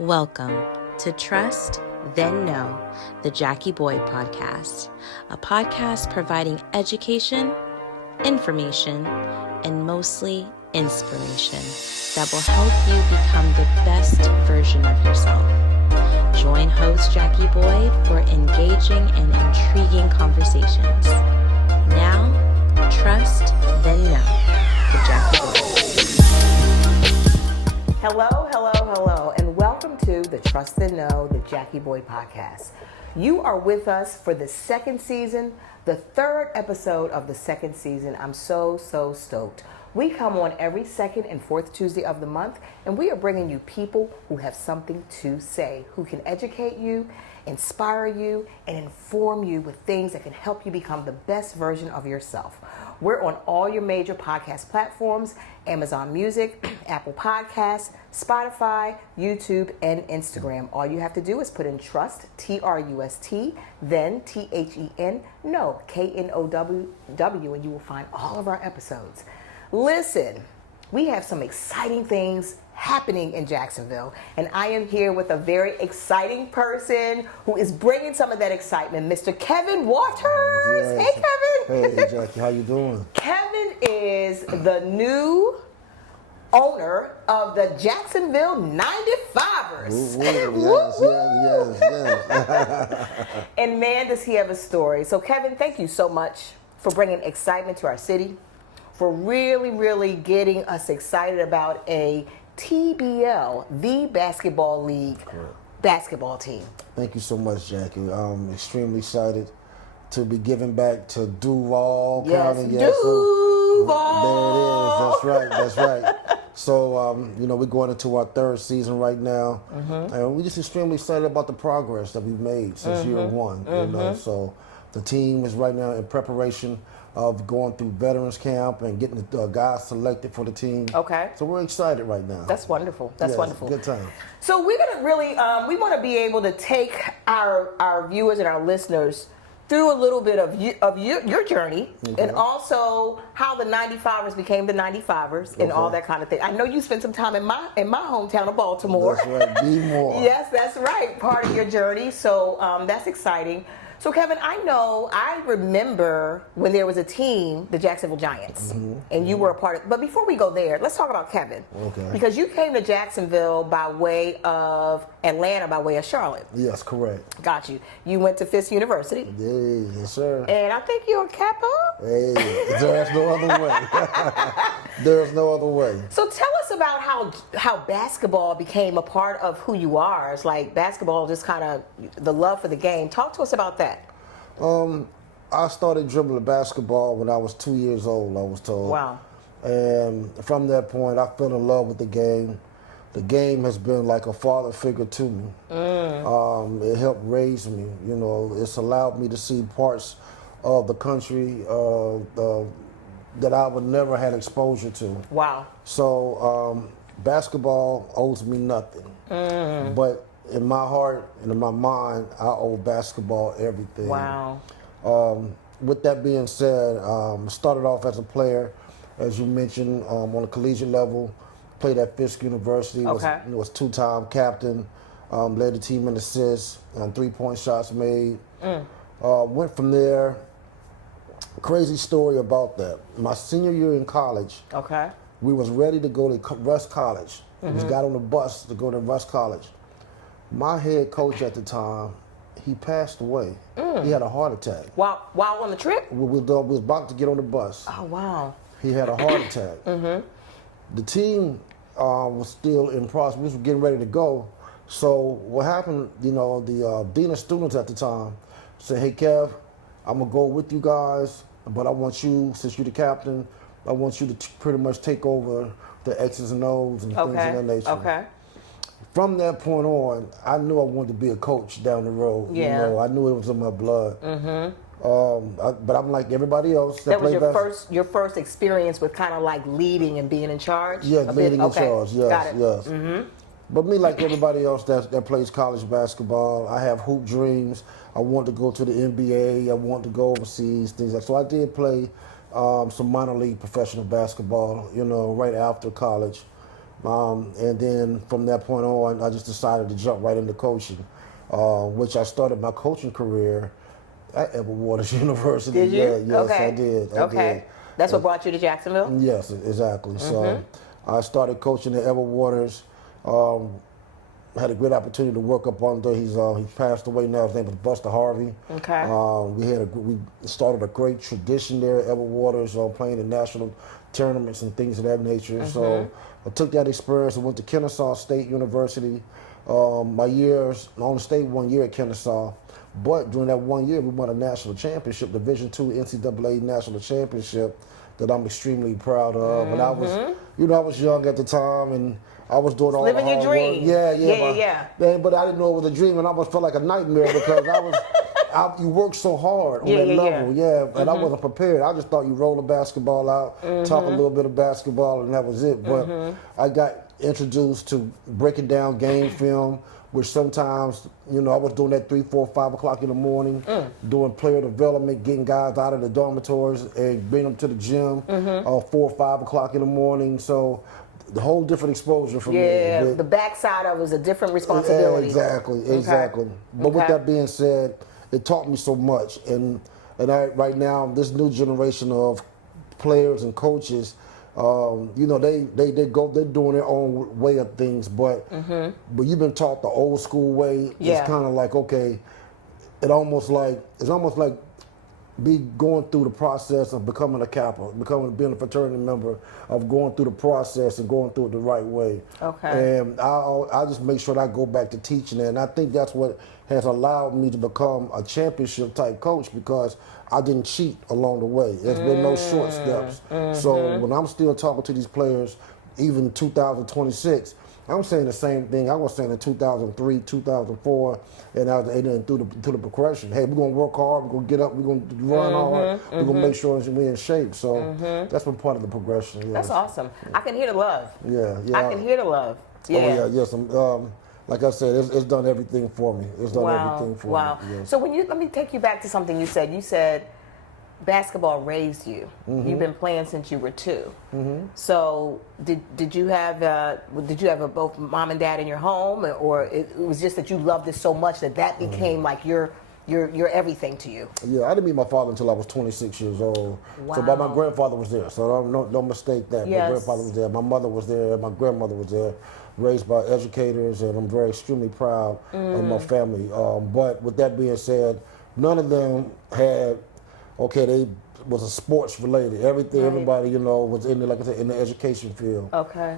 Welcome to Trust, Then Know, the Jackie Boy Podcast, a podcast providing education, information, and mostly inspiration that will help you become the best version of yourself. Join host Jackie Boy for engaging and intriguing conversations. Now, Trust, Then Know, the Jackie Boy. Hello, and welcome to the Trust and Know, the Jackie Boy Podcast. You are with us for the second season, the third episode of the second season. I'm so stoked. We come on every second and fourth Tuesday of the month, and we are bringing you people who have something to say, who can educate you, inspire you, and inform you with things that can help you become the best version of yourself. We're on all your major podcast platforms, Amazon Music, Apple Podcasts, Spotify, YouTube, and Instagram. All you have to do is put in Trust, T-R-U-S-T, then T-H-E-N, Know, K-N-O-W, and you will find all of our episodes. Listen, we have some exciting things happening in Jacksonville, and I am here with a very exciting person who is bringing some of that excitement, Mr. Kevin Waters. Yes. Hey, Kevin. Hey, Jackie, how you doing? Kevin is the new owner of the Jacksonville 95ers. Yes. And man, does he have a story. So Kevin, thank you so much for bringing excitement to our city, for really getting us excited about a TBL, the basketball league basketball team. Thank you so much, Jackie. I'm extremely excited to be giving back to Duval County. Yes, Duval. There it is. That's right. So, we're going into our third season right now, and we're just extremely excited about the progress that we've made since year one. So the team is right now in preparation of going through veterans camp and getting the guys selected for the team. Okay. So we're excited right now. That's wonderful. That's wonderful. Good time. So we're gonna really, we want to be able to take our viewers and our listeners through a little bit of your journey, and also how the 95ers became the 95ers and all that kind of thing. I know you spent some time in my hometown of Baltimore. That's right, be more. Yes, that's right. Part of your journey. So that's exciting. So Kevin, I remember when there was a team, the Jacksonville Giants, and you were a part of. But before we go there, let's talk about Kevin. Okay. Because you came to Jacksonville by way of Atlanta, by way of Charlotte. Yes, correct. Got you. You went to Fisk University. Yes, sir. And I think you're a Kappa. Hey, there's no other way. There's no other way. So tell us about how basketball became a part of who you are. It's like basketball, just kind of the love for the game. Talk to us about that. I started dribbling basketball when I was 2 years old, I was told. Wow. And from that point, I fell in love with the game. The game has been like a father figure to me. It helped raise me. It's allowed me to see parts of the country that I would never had exposure to. Wow. So basketball owes me nothing. But in my heart and in my mind, I owe basketball everything. Wow. With that being said, started off as a player, as you mentioned, on a collegiate level. Played at Fisk University. Was two-time captain. Led the team in assists and 3-point shots made. Went from there. Crazy story about that. My senior year in college. Okay. We was ready to go to Rush College. We just got on the bus to go to Rush College. My head coach at the time, he passed away. He had a heart attack. While on the trip? We was about to get on the bus. Oh, wow. He had a heart attack. The team was still in process. We was getting ready to go. So what happened, the dean of students at the time said, hey, Kev, I'm going to go with you guys, but I want you, since you're the captain, I want you to pretty much take over the X's and O's and things of that nature. Okay. From that point on, I knew I wanted to be a coach down the road. Yeah. I knew it was in my blood. But I'm like everybody else that was your first experience with kind of like leading and being in charge? Yeah, leading in charge, yes. Got it. Yes. But me, like everybody else that plays college basketball, I have hoop dreams. I want to go to the NBA. I want to go overseas, things like that. So I did play some minor league professional basketball, right after college. And then from that point on, I just decided to jump right into coaching, which I started my coaching career at Edward Waters University. Did you? Yeah, yes, okay. I did. Okay. That's what brought you to Jacksonville? Yes, exactly. So I started coaching at Edward Waters. Had a great opportunity to work up under. He passed away now. His name was Buster Harvey. Okay. We started a great tradition there at Edward Waters, playing in national tournaments and things of that nature. So I took that experience and went to Kennesaw State University. I only stayed 1 year at Kennesaw, but during that 1 year we won a national championship, Division II NCAA national championship, that I'm extremely proud of. And I was young at the time, and I was doing all living the hard your dream. work. Yeah. But I didn't know it was a dream, and I almost felt like a nightmare because you work so hard on that level. And I wasn't prepared. I just thought you roll the basketball out, talk a little bit of basketball, and that was it. But I got introduced to breaking down game film, which sometimes, I was doing that 3, 4, 5 o'clock in the morning, doing player development, getting guys out of the dormitories and bringing them to the gym 4 or 5 o'clock in the morning. So the whole different exposure for me. Yeah, the backside of it was a different responsibility. Exactly. But with that being said, it taught me so much. And right now, this new generation of players and coaches, they're doing their own way of things, but you've been taught the old school way. Yeah. It's kind of like, okay, it's almost like going through the process of becoming a Kappa, being a fraternity member, of going through the process and going through it the right way. Okay. And I just make sure that I go back to teaching it, and I think that's what has allowed me to become a championship type coach, because I didn't cheat along the way. There's been no short steps. So when I'm still talking to these players, even 2026, I'm saying the same thing I was saying in 2003, 2004, and through the progression. Hey, we're gonna work hard. We're gonna get up. We're gonna run hard. We're gonna make sure we're in shape. So that's been part of the progression. Yes. That's awesome. I can hear the love. Yeah. I can hear the love. Yeah. Oh yeah. Yes. Like I said, it's done everything for me. It's done everything for me. Wow. Yes. So let me take you back to something you said. You said basketball raised you. You've been playing since you were 2. So did you have both mom and dad in your home, or it was just that you loved it so much that became like your everything to you? Yeah, I didn't meet my father until I was 26 years old. Wow. So, but my grandfather was there. So don't mistake that. Yes. My grandfather was there. My mother was there. My grandmother was there. Raised by educators, and I'm extremely proud of my family. But with that being said, none of them had. They was a sports related. Everybody, was in the education field. Okay.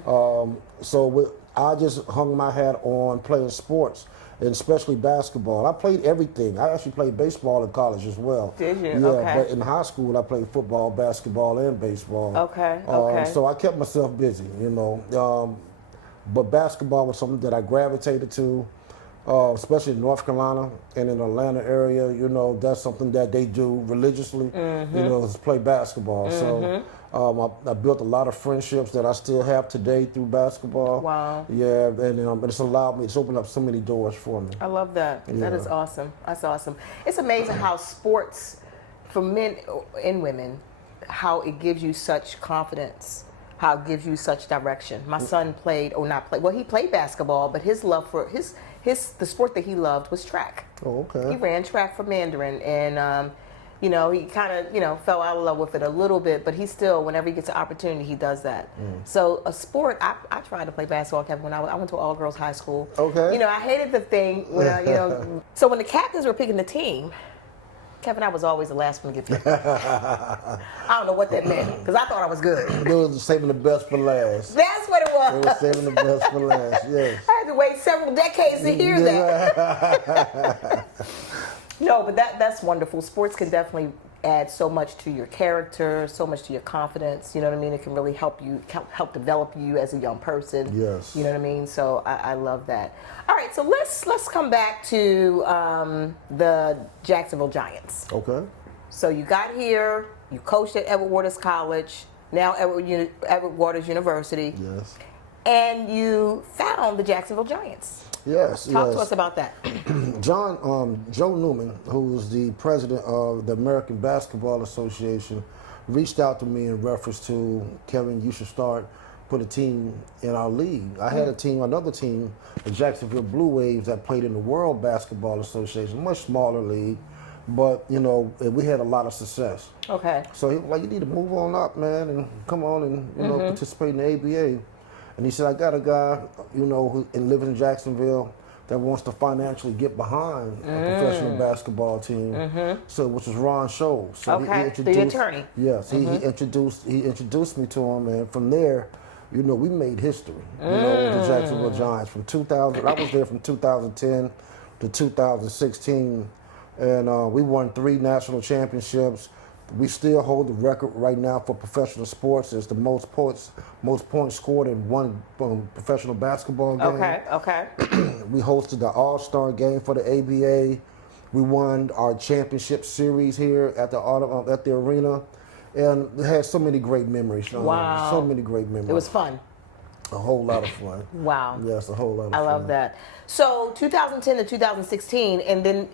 I just hung my hat on playing sports, and especially basketball. I played everything. I actually played baseball in college as well. Did you? Yeah, Okay. but in high school I played football, basketball, and baseball. Okay. So I kept myself busy, But basketball was something that I gravitated to. Especially in North Carolina and in the Atlanta area, that's something that they do religiously, is play basketball. So I built a lot of friendships that I still have today through basketball. Wow. Yeah, and it's opened up so many doors for me. I love that. Yeah. That is awesome. That's awesome. It's amazing how sports, for men and women, how it gives you such confidence, how it gives you such direction. My son he played basketball, but his love for the sport that he loved was track. Oh, okay. He ran track for Mandarin, and he kind of fell out of love with it a little bit, but he still, whenever he gets an opportunity, he does that. So a sport, I tried to play basketball, Kevin, when I went to all girls high school. Okay. I hated the thing when so when the captains were picking the team, Kevin, I was always the last one to get picked. I don't know what that meant, because I thought I was good. They was saving the best for last. That's what it was. They were saving the best for last, yes. I had to wait several decades to hear that. No, but that's wonderful. Sports can definitely add so much to your character, so much to your confidence. You know what I mean? It can really help develop you as a young person. Yes. You know what I mean? So I love that. All right, so let's come back to the Jacksonville Giants. Okay. So you got here, you coached at Edward Waters College, now Edward Waters University. Yes. And you found the Jacksonville Giants. Yes. Talk to us about that. Joe Newman, who is the president of the American Basketball Association, reached out to me in reference to, Kevin, you should start put a team in our league. I had another team, the Jacksonville Blue Waves, that played in the World Basketball Association, much smaller league, but we had a lot of success. Okay. So he was like, you need to move on up, man, and come on and participate in the ABA. And he said, I got a guy, who lives in Jacksonville that wants to financially get behind a professional basketball team. So, which was Ron Scholes. So Okay. he introduced, The attorney. Yes, he introduced me to him, and from there, we made history. With the Jacksonville Giants from 2000. I was there from 2010 to 2016, and we won 3 national championships. We still hold the record right now for professional sports as the most points scored in one professional basketball game. Okay. We hosted the All-Star game for the ABA. We won our championship series here at the arena, and we had so many great memories. Wow. So many great memories. It was fun. A whole lot of fun. Wow. Yes, a whole lot of fun. I love that. So 2010 to 2016, and then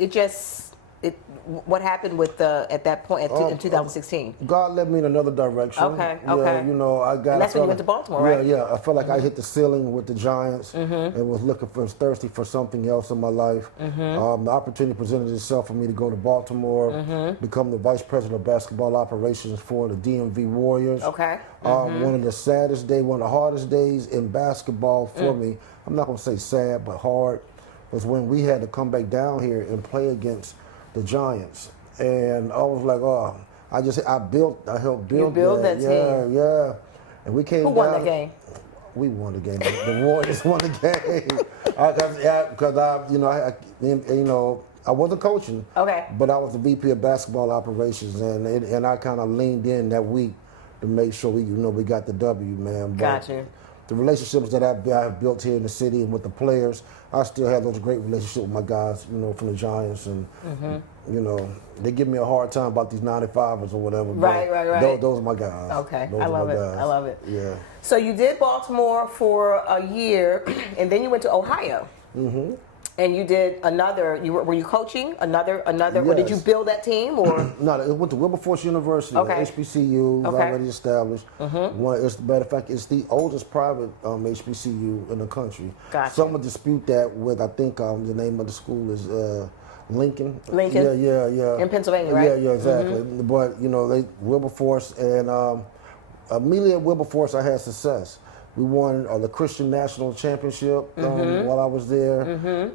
what happened with at that point in 2016? God led me in another direction. Okay. I got. And that's when you went to Baltimore, right? Yeah. I felt like I hit the ceiling with the Giants and was thirsty for something else in my life. The opportunity presented itself for me to go to Baltimore, become the vice president of basketball operations for the DMV Warriors. Okay. One of the saddest days, one of the hardest days in basketball for me. I'm not going to say sad, but hard, was when we had to come back down here and play against the Giants. And I was like, I helped build You build that team. Yeah. And we came Who won that game? We won the game. The Warriors won the game. Because I wasn't coaching. Okay. But I was the VP of basketball operations, and I kind of leaned in that week to make sure we got the W, man. Got you. The relationships that I've built here in the city and with the players, I still have those great relationships with my guys, from the Giants, and they give me a hard time about these 95ers or whatever. Right. Those are my guys. Okay, Those I are love my it. guys. I love it. Yeah. So you did Baltimore for a year, and then you went to Ohio. And you did another. Were you coaching another? Or did you Yes. build that team or? No, it went to Wilberforce University. Okay. HBCU, Okay. already established. As a matter of fact, it's the oldest private HBCU in the country. Gotcha. Some would dispute that with, I think the name of the school is Lincoln. Lincoln? Yeah. In Pennsylvania, right? Yeah, exactly. But, Wilberforce, and immediately at Wilberforce, I had success. We won the Christian National Championship while I was there.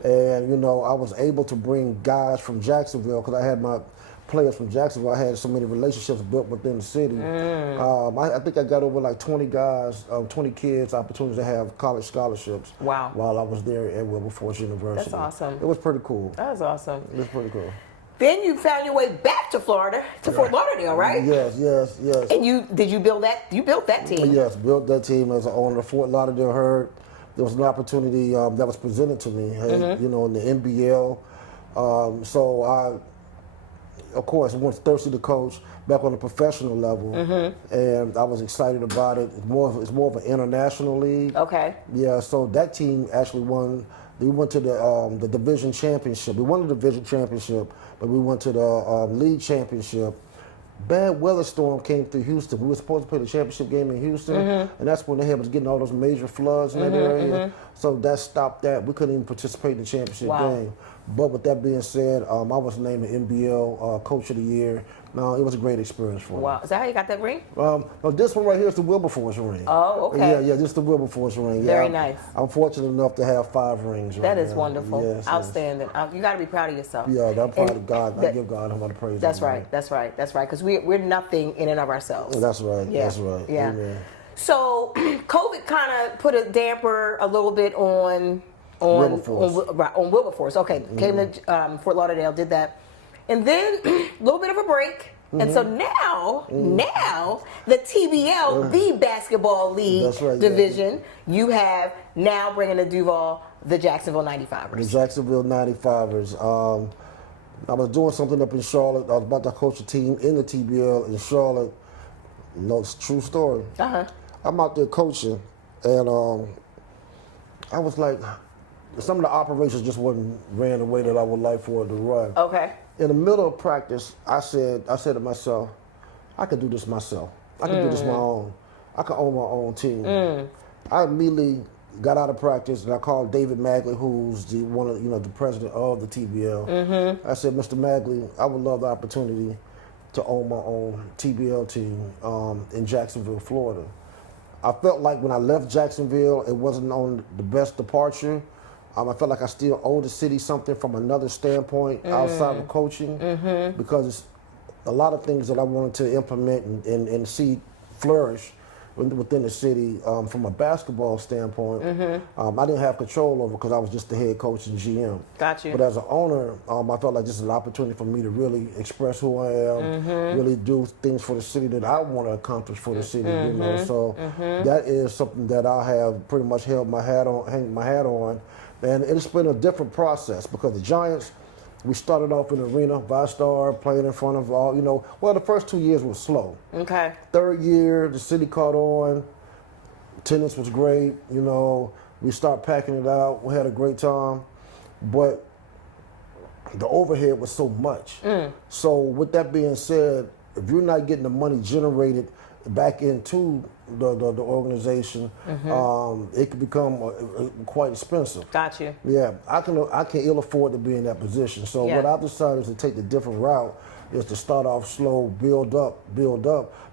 And, I was able to bring guys from Jacksonville because I had my players from Jacksonville. I had so many relationships built within the city. I think I got over like 20 guys, 20 kids, opportunities to have college scholarships. Wow. While I was there at Wilberforce University. That's awesome. It was pretty cool. That was awesome. It was pretty cool. Then you found your way back to Florida, to Fort Lauderdale, right? Yes. And did you build that? You built that team. Yes, built that team as an owner. Fort Lauderdale heard there was an opportunity that was presented to me, in the NBL. So I, of course, was thirsty to coach back on a professional level, and I was excited about it. It's more of an international league. Okay. Yeah, so that team actually won. We went to the division championship. We won the division championship, but we went to the league championship. Bad weather storm came through Houston. We were supposed to play the championship game in Houston, and that's when they was getting all those major floods in that area. So that stopped that. We couldn't even participate in the championship game. But with that being said, I was named the NBL Coach of the Year. No, it was a great experience for me. Wow. Is that how you got that ring? No, this one right here is the Wilberforce ring. Oh, okay. Yeah, this is the Wilberforce ring. Very nice. I'm fortunate enough to have 5 rings. That right is now. wonderful. Yes. Outstanding. You got to be proud of yourself. Yeah, I'm proud of God. I give God a lot of praise. That's right. That's right. Because we're nothing in and of ourselves. That's right. Yeah. That's right. Yeah. Amen. So COVID kind of put a damper a little bit on Wilberforce. Okay, came to Fort Lauderdale, did that, and then a little bit of a break. And so now the TBL, the basketball league division, you have now bringing to Duval the Jacksonville 95ers. The Jacksonville 95ers. I was doing something up in Charlotte. I was about to coach a team in the TBL in Charlotte. No, it's a true story. I'm out there coaching, and I was like, some of the operations just wasn't ran the way that I would like for it to run. Okay. In the middle of practice, I said to myself, I could do this myself. I could do this my own. I can own my own team. I immediately got out of practice and I called David Magley, who's the president of the TBL. I said, Mr. Magley, I would love the opportunity to own my own TBL team in Jacksonville, Florida. I felt like when I left Jacksonville, it wasn't on the best departure. I felt like I still owe the city something from another standpoint outside of coaching, because it's a lot of things that I wanted to implement and see flourish within the city from a basketball standpoint. I didn't have control over because I was just the head coach and GM. Got you. But as an owner, I felt like this is an opportunity for me to really express who I am, really do things for the city that I want to accomplish for the city. You know, so that is something that I have pretty much hanged my hat on, and it's been a different process because the Giants. We started off in the arena, Vistar, playing in front of all, the first 2 years was slow. Okay. Third year, the city caught on. Attendance was great. We started packing it out. We had a great time. But the overhead was so much. So with that being said, if you're not getting the money generated back into the organization, it could become quite expensive. Got you. Yeah, I can ill afford to be in that position. So what I've decided is to take the different route, is to start off slow, build up,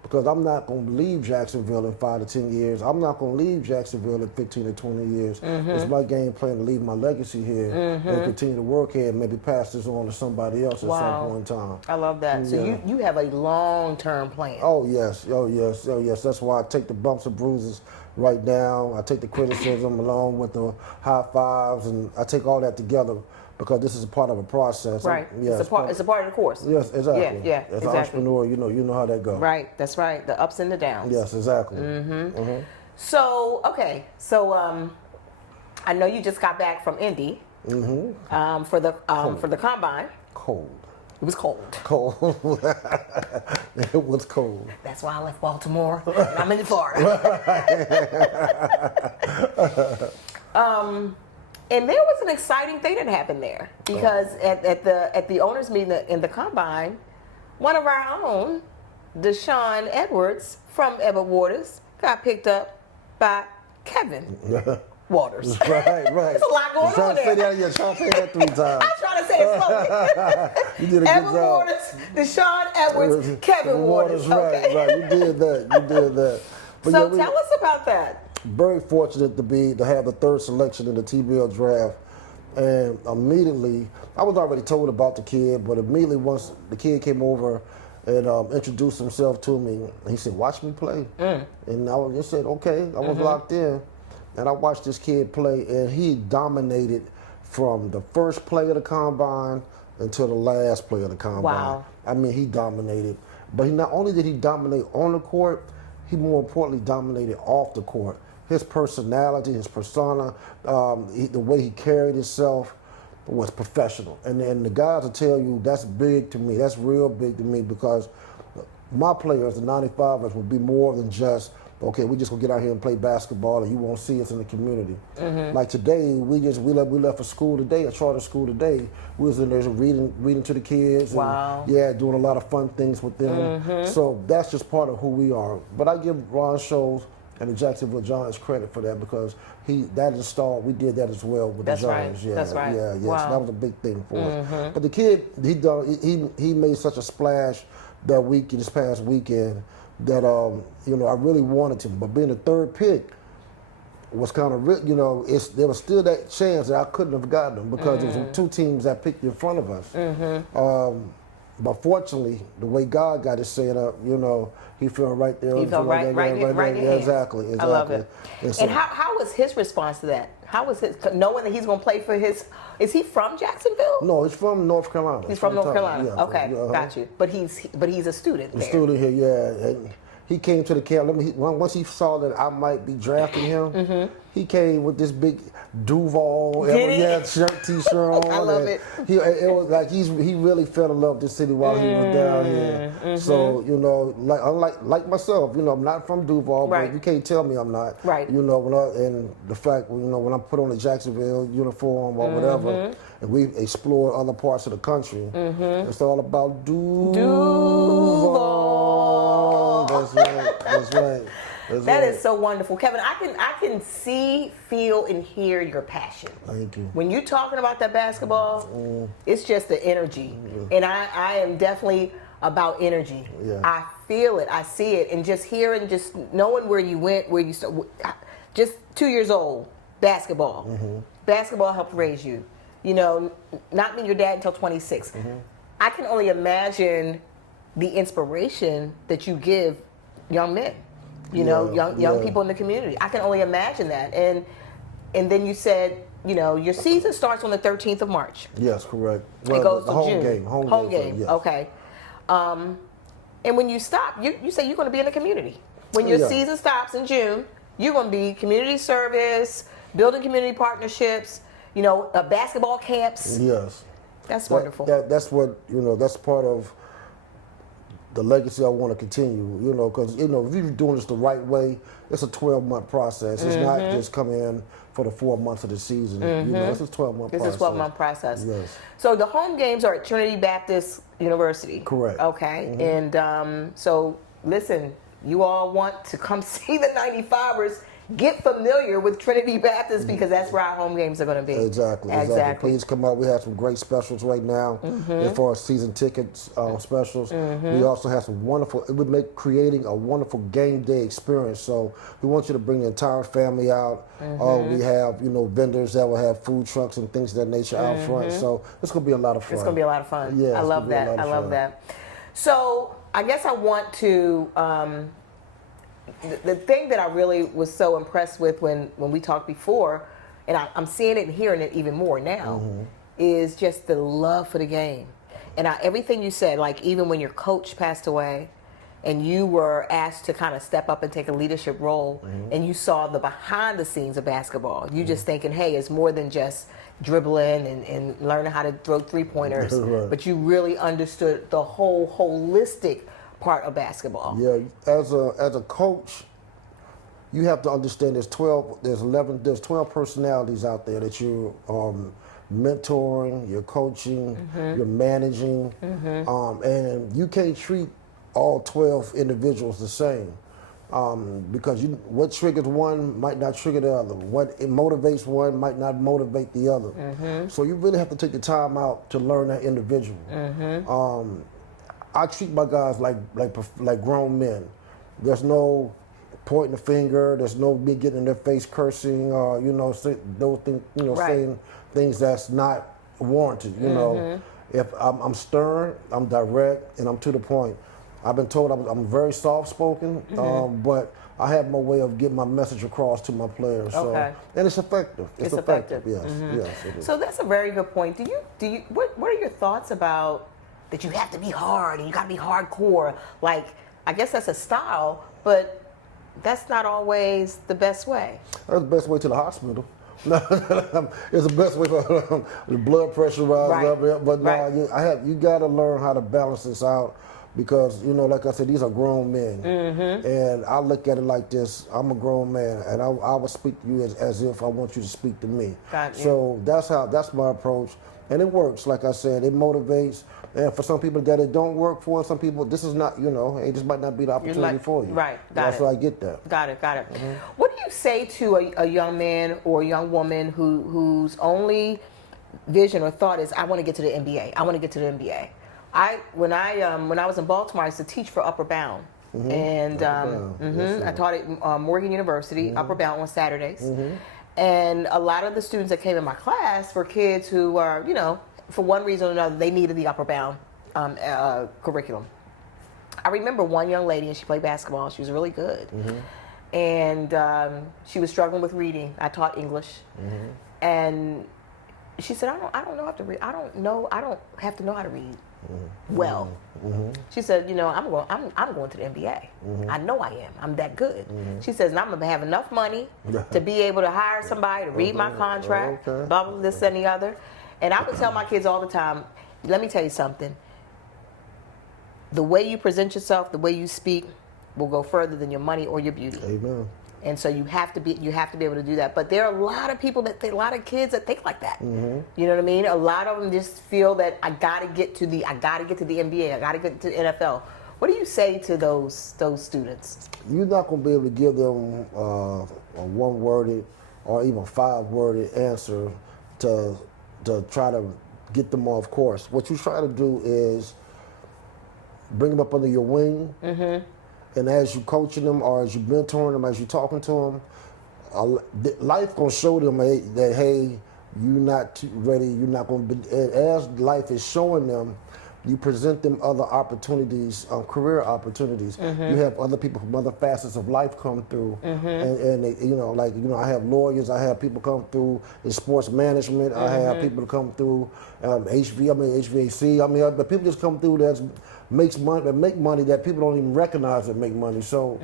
because I'm not going to leave Jacksonville in 5 to 10 years. I'm not going to leave Jacksonville in 15 to 20 years. It's my game plan to leave my legacy here and continue to work here and maybe pass this on to somebody else at some point in time. I love that. So you have a long-term plan. Oh, yes. That's why I take the bumps and bruises right now. I take the criticism along with the high fives, and I take all that together, because this is a part of a process. Right. It's a part of the course. Yes, exactly. Yeah, As exactly. an entrepreneur, you know how that goes. Right. That's right. The ups and the downs. Yes, exactly. So, okay. So, I know you just got back from Indy for the combine. Cold. It was cold. Cold. It was cold. That's why I left Baltimore. And I'm in Florida. And there was an exciting thing that happened there, because at the owners meeting in the combine, one of our own, Deshaun Edwards from Edward Waters, got picked up by Kevin Waters. Right. There's a lot going on there. Try to say that 3 times. I'm trying to say it slowly. You did a good Edward job. Waters, Deshaun Edwards, Kevin Waters. Okay. Right. You did that. But So tell us about that. Very fortunate to have the 3rd selection in the TBL draft, and immediately I was already told about the kid, but immediately once the kid came over and introduced himself to me, he said, "Watch me play," and I just said, "Okay." I was locked in, and I watched this kid play, and he dominated from the first play of the combine until the last play of the combine. Wow. I mean, he dominated, but not only did he dominate on the court, he more importantly dominated off the court. His personality, his persona, the way he carried himself was professional. And the guys will tell you that's big to me. That's real big to me, because my players, the 95ers, would be more than just, okay, we just gonna get out here and play basketball and you won't see us in the community. Like today, we left for school today, a charter school today. We was in there reading to the kids. Wow. And, doing a lot of fun things with them. So that's just part of who we are. But I give Ron Scholes and the Jacksonville Giants credit for that, because we did that as well with the Giants. Right. That's right. Yeah. Wow. So that was a big thing for us. But the kid, he made such a splash this past weekend that I really wanted him. But being the 3rd pick was kind of, there was still that chance that I couldn't have gotten him, because there was 2 teams that picked in front of us. But fortunately, the way God got it set up, he fell right there. He fell right in your hands. Exactly. I love it. And And how was his response to that? How was his, knowing that he's going to play for his, is he from Jacksonville? No, he's from North Carolina. He's from North Carolina. Yeah, Okay, got you. But he's a student there. A student here, yeah. And he came to the camp. Once he saw that I might be drafting him, he came with this big Duval, T-shirt on. I love it. It was like he really fell in love with this city while he was down here. So unlike myself, I'm not from Duval, Right. but you can't tell me I'm not. Right. And the fact, when I put on the Jacksonville uniform or whatever, and we explore other parts of the country, it's all about Duval. That's right. That is so wonderful, Kevin. I can see, feel, and hear your passion. Thank you. When you're talking about that basketball, it's just the energy, and I am definitely about energy. Yeah. I feel it, I see it, and just hearing, just knowing where you went, where you started. Just 2 years old, basketball. Basketball helped raise you. You know, not meet your dad until 26. I can only imagine the inspiration that you give young men, young people in the community. I can only imagine that. And then you said, your season starts on the 13th of March. Yes, correct. Well, it goes the to home June. game. Home game. Yes. Okay. And when you stop, you say you're going to be in the community. When your season stops in June, you're going to be community service, building community partnerships, basketball camps. Yes. That's wonderful. That's what, that's part of the legacy I want to continue, because, if you're doing this the right way, it's a 12-month process. It's not just come in for the 4 months of the season. It's a 12-month process. It's a 12-month process. Yes. So the home games are at Trinity Baptist University. Correct. Okay. And so, listen, you all want to come see the 95ers. Get familiar with Trinity Baptist because that's where our home games are going to be. Exactly. Please come out. We have some great specials right now as far as season tickets specials. We also have some wonderful, it would make creating a wonderful game day experience. So we want you to bring the entire family out. We have, vendors that will have food trucks and things of that nature out front. So it's going to be a lot of fun. It's going to be a lot of fun. Yeah, I love that. I love that. So I guess I want to... The thing that I really was so impressed with when we talked before, and I'm seeing it and hearing it even more now, is just the love for the game. And everything you said, like even when your coach passed away and you were asked to kind of step up and take a leadership role and you saw the behind the scenes of basketball, you just thinking, hey, it's more than just dribbling and learning how to throw three-pointers, Right. But you really understood the whole holistic part of basketball. Yeah, as a coach, you have to understand there's 12 personalities out there that you're mentoring, you're coaching, you're managing, and you can't treat all 12 individuals the same because what triggers one might not trigger the other. What motivates one might not motivate the other. So you really have to take the time out to learn that individual. I treat my guys like grown men. There's no pointing the finger. There's no me getting in their face cursing or those things, saying things that's not warranted. If I'm stern, I'm direct, and I'm to the point. I've been told I'm very soft-spoken, but I have my way of getting my message across to my players. Okay. So, and it's effective. It's effective. Yes, yes. It is. So that's a very good point. Do you? What are your thoughts about that? You have to be hard and you got to be hardcore. Like, I guess that's a style, but that's not always the best way. That's the best way to the hospital. It's the best way for the blood pressure rise up. But you got to learn how to balance this out. Because, like I said, these are grown men. And I look at it like this. I'm a grown man, and I will speak to you as if I want you to speak to me. Got you. So that's my approach. And it works, like I said. It motivates. And for some people that it don't work for, some people, this is not, this might not be the opportunity for you. Right, got it. So I get that. Got it. What do you say to a young man or a young woman whose only vision or thought is, I want to get to the NBA. I want to get to the NBA. When I was in Baltimore, I used to teach for Upper Bound, and I taught at Morgan University, Upper Bound on Saturdays, and a lot of the students that came in my class were kids who are, for one reason or another, they needed the Upper Bound curriculum. I remember one young lady, and she played basketball. She was really good, and she was struggling with reading. I taught English, and she said, I don't know how to read. I don't have to know how to read well. She said, I'm going to the NBA. I know I am. I'm that good. She says, and I'm going to have enough money to be able to hire somebody to read my contract, blah, blah, this and the other. And I would tell my kids all the time, let me tell you something. The way you present yourself, the way you speak will go further than your money or your beauty. Amen. And so you have to be able to do that. But there are a lot of people a lot of kids that think like that. You know what I mean? A lot of them just feel that I gotta get to the NBA, I gotta get to the NFL. What do you say to those students? You're not going to be able to give them a one-worded or even five-worded answer to try to get them off course. What you try to do is bring them up under your wing, and as you coaching them or as you mentoring them, as you talking to them, life gonna show them that hey, you're not ready. You're not gonna be. As life is showing them, you present them other opportunities, career opportunities. You have other people from other facets of life come through, and they, I have lawyers, I have people come through in sports management, I have people come through HVAC. But people just come through that make money that people don't even recognize that make money. So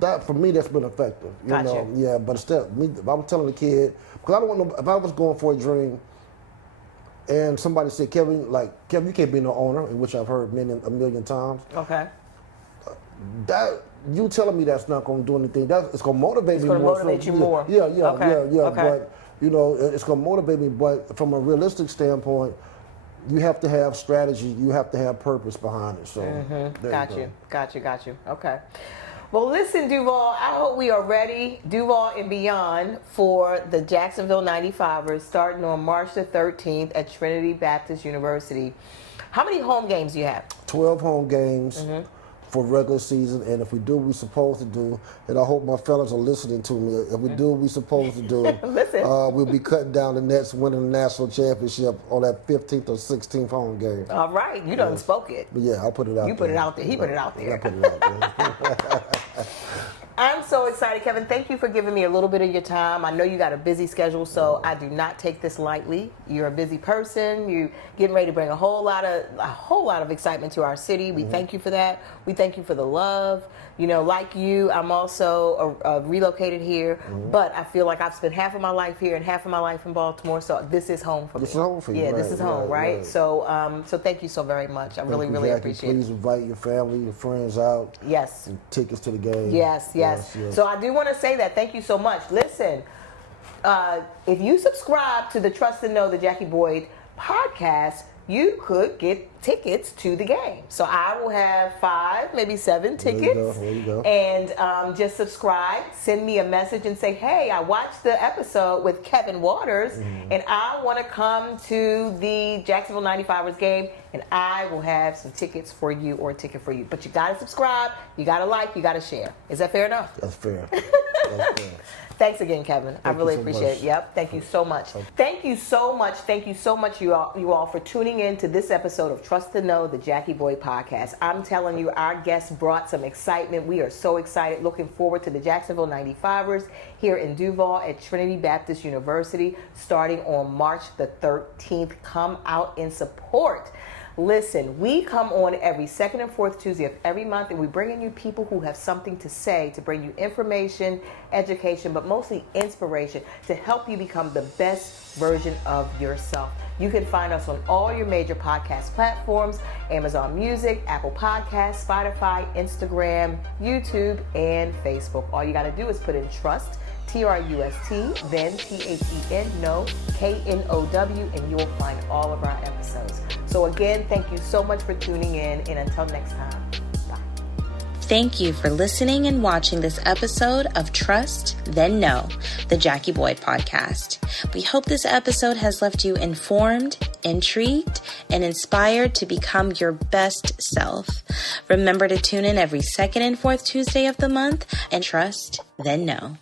that for me, that's been effective. Gotcha. Yeah. But still, if I'm telling the kid, because I don't want if I was going for a dream. And somebody said, Kevin, you can't be no owner, which I've heard a million times. Okay. That you telling me that's not going to do anything. It's going to motivate me more. It's going to motivate you more. Yeah. Okay. But it's going to motivate me. But from a realistic standpoint, you have to have strategy. You have to have purpose behind it. So Got you. Okay. Well, listen, Duval, I hope we are ready, Duval and beyond, for the Jacksonville 95ers starting on March the 13th at Trinity Baptist University. How many home games do you have? 12 home games for regular season, and if we do what we're supposed to do, and I hope my fellas are listening to me, if we do what we're supposed to do, we'll be cutting down the Nets winning the national championship on that 15th or 16th home game. All right, you done spoke it. But yeah, I'll put it out there. You put it out there. He put it out there. I put it out there. I'm so excited, Kevin. Thank you for giving me a little bit of your time. I know you got a busy schedule, so I do not take this lightly. You're a busy person. You getting ready to bring a whole lot of excitement to our city. We thank you for that. We thank you for the love. Like you, I'm also relocated here, but I feel like I've spent half of my life here and half of my life in Baltimore. So this is home for me. This is home for you. Yeah, this is home, right? So, so thank you so very much. I really appreciate it. Please invite your family, your friends out. Yes. And tickets to the game. Yes. So I do want to say that. Thank you so much. Listen, if you subscribe to the Trust and Know the Jackie Boyd podcast, you could get tickets to the game. So I will have 5, maybe 7 tickets. There you go. And just subscribe, send me a message and say, hey, I watched the episode with Kevin Waters and I want to come to the Jacksonville 95ers game, and I will have some tickets for you or a ticket for you. But you got to subscribe, you got to like, you got to share. Is that fair enough? That's fair. That's fair. Thanks again, Kevin. I really appreciate it. Yep. Thank you so much. Thank you so much. Thank you so much, you all, for tuning in to this episode of Trust to Know, the Jackie Boyd podcast. I'm telling you, our guests brought some excitement. We are so excited. Looking forward to the Jacksonville 95ers here in Duval at Trinity Baptist University starting on March the 13th. Come out in support. Listen, we come on every second and fourth Tuesday of every month, and we bring in you people who have something to say, to bring you information, education, but mostly inspiration to help you become the best version of yourself. You can find us on all your major podcast platforms, Amazon Music, Apple Podcasts, Spotify, Instagram, YouTube, and Facebook. All you got to do is put in Trust, Trust, then THEN, no, KNOW, and you'll find all of our episodes. So again, thank you so much for tuning in, and until next time, bye. Thank you for listening and watching this episode of Trust, Then Know, the Jackie Boyd podcast. We hope this episode has left you informed, intrigued, and inspired to become your best self. Remember to tune in every second and fourth Tuesday of the month and Trust, Then Know.